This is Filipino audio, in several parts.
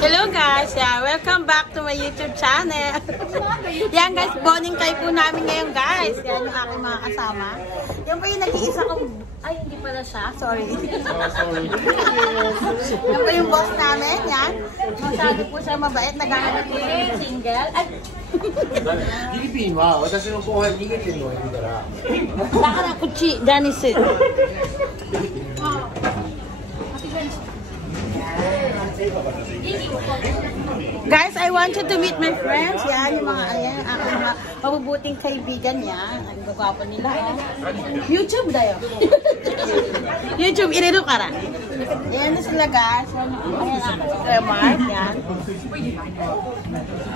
Hello guys, welcome back to my YouTube channel. Yan guys, bonding kayo po namin ngayon guys. Yan yung aking mga kasama. Yan po yung nag-iisa kong... Ay, hindi pala siya. Sorry. Yan po yung boss namin. Yan. Masabi po siya mabait. Naghahanap po yung single. Ay! Philippine wa, watashi no kouhai nigeteるのがいるから。だからこっち、ジャニス。Guys, I want you to meet my friends. Yan, yung mga, ayan, aking mga mabubuting kaibigan yan. Ang gagwapo nila. YouTube dayo. YouTube, irido ka rin. Yan na sila guys. Ayan, aking si Mark. Yan.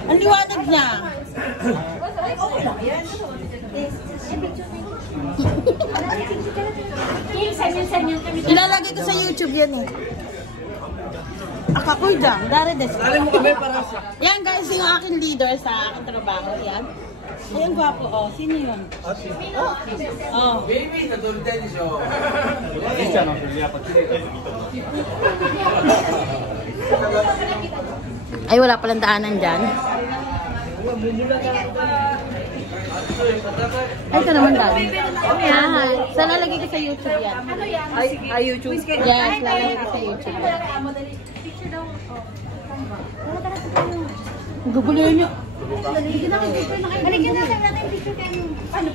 Ang liwanag niya. Ilalagay ko sa YouTube yan eh. Akakoy dyan, dari desu. Yan guys, yung aking leader sa aking trabaho. Yan. Ayan, gwapo. Oh, sino yun? Oh. Baby, natulitay ni siya. Ay, wala palang daanan dyan. Ay, ito naman daan. Yan. Saan lalagay ko sa YouTube yan? Ay, YouTube? Yes, lalagay ko sa YouTube yan. Gugulo nyo. Balikin natin natin picture kayo. Ano?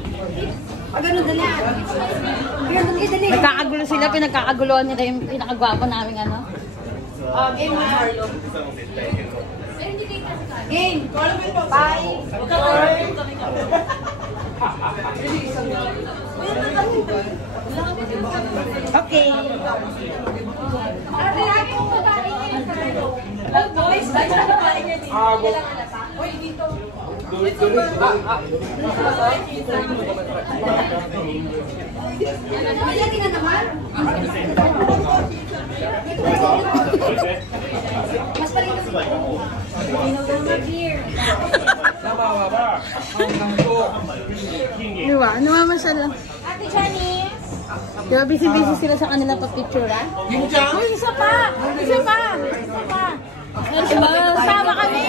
Ganun dali. Nagkakagulo sila, pinagkakaguluhan nila yung pinakagwapo namin ano. Game mo, Marlo. Game. Bye. Okay. Boys, Diba? Namamasyal lang. Ate Janice. Diba, busy-busy sila sa kanila pag-picture, ha? Uy, isa pa! Isa pa! Isa pa! Sama kami!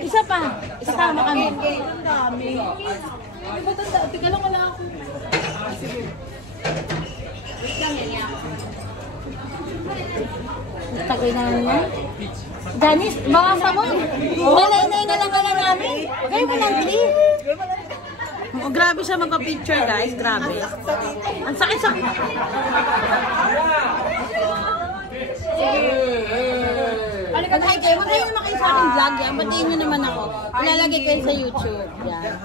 Isa pa! Isama kami. Ang dami. Teka lang, wala ako. Wait lang yan. Tagay na naman. Janice, bawasan mo. Malay-nay na lang ka na namin. Gawin mo lang 3. Oh, grabe siya magpa-picture guys. Grabe. Ang sakit-sakit. Mag-hi kayo. Mag-hi naman kayo sa aking vlog yan. Batiin nyo naman ako. Ilalagay kayo sa YouTube. Yan.